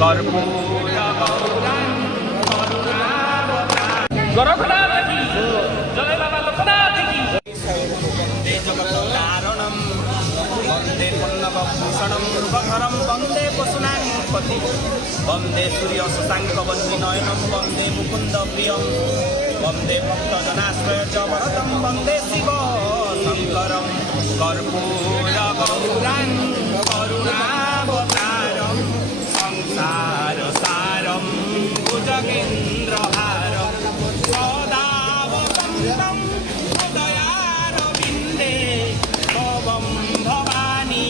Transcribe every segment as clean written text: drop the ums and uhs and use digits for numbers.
কর্পূর গৌরাং করুণাবতার। গোরখনাথ কি জয়, বাবা লোকনাথ কি। বন্দে জগৎকারণম বন্দে পন্নবভূষণম মৃগধরম বন্দে পশুনাং পতি বন্দে সূর্য শশাঙ্ক বন্দি নয়নম বন্দে মুকুন্দ প্রিয়ম বন্দে ভক্তজনাশ্রয় চ বরদম বন্দে শিব শঙ্করম কর্পূর গৌরাং করুণাবতারম সংসার সারম ভুজগেন্দ্রহারম সদা বসন্তম হৃদয়ারবিন্দে ভবম ভবানী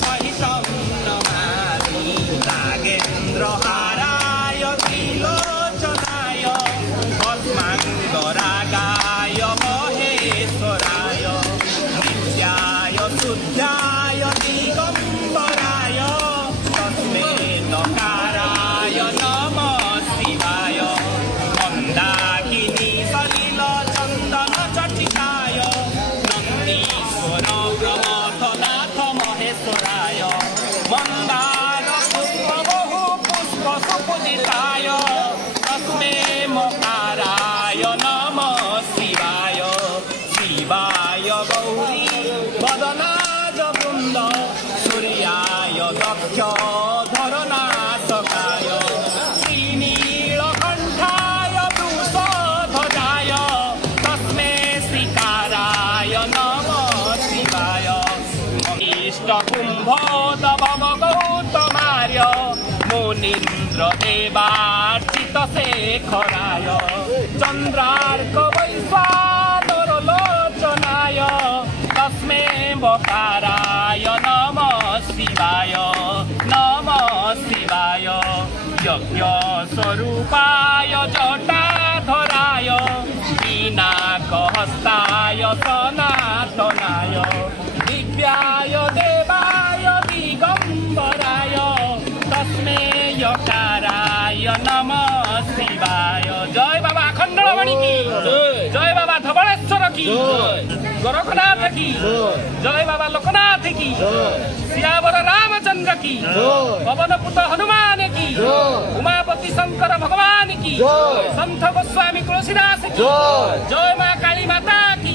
সহিতম নমামি নাগেন্দ্রহারায় ত্রিলোচনায় পদ্মাঙ্গরাগায় মহেশ্বরায় নিত্যায় শুদ্ধায় দিগম্বরায় তস্মে নকারায় নমঃ শিবায় মন্দাকিনী সলিল চন্দন চর্চিতায় নন্দীশ্বর প্রমথনাথ মহেশ্বরায় মন্দার পুষ্প বহু পুষ্প সুপূজিতায় তস্মে মকারায় নমঃ শিবায় শিবায় গৌরী বদনাজ বৃন্দ সূর্যায় দক্ষ ধরনাশকায় শ্রীনীলকণ্ঠায় বৃষধ্বজায় তস্মে শ্রীকারায় নমঃ শিবায় ইষ্টকুম্ভোদ্ভব গৌতমার্য মুনীন্দ্র দেবার্চিত শেখরায় চন্দ্রার্ক বৈশ্বানর লোচনায় তস্মে বকারায় নমঃ শিবায় নমঃ শিবায় যজ্ঞ স্বরূপায় জটাধরায় পিনাকহস্তায় সনাতনায় দিব্যায় দেবায় দিগম্বরায় তস্মে যকারায় নমঃ শিবায়। জয় বাবা আখণ্ডমণি কি জয়, বাবা ধবళেশ্বর কি গোরখনাথ কি জয়, বাবা লোকনাথ কি শ্যাবর রামচন্দ্র কি পবনপুত হনুমান কি উমাপতি শঙ্কর ভগবান কি সন্ত গোস্বামী তুলসীদাস কি জয়, মা কালী মাতা কি।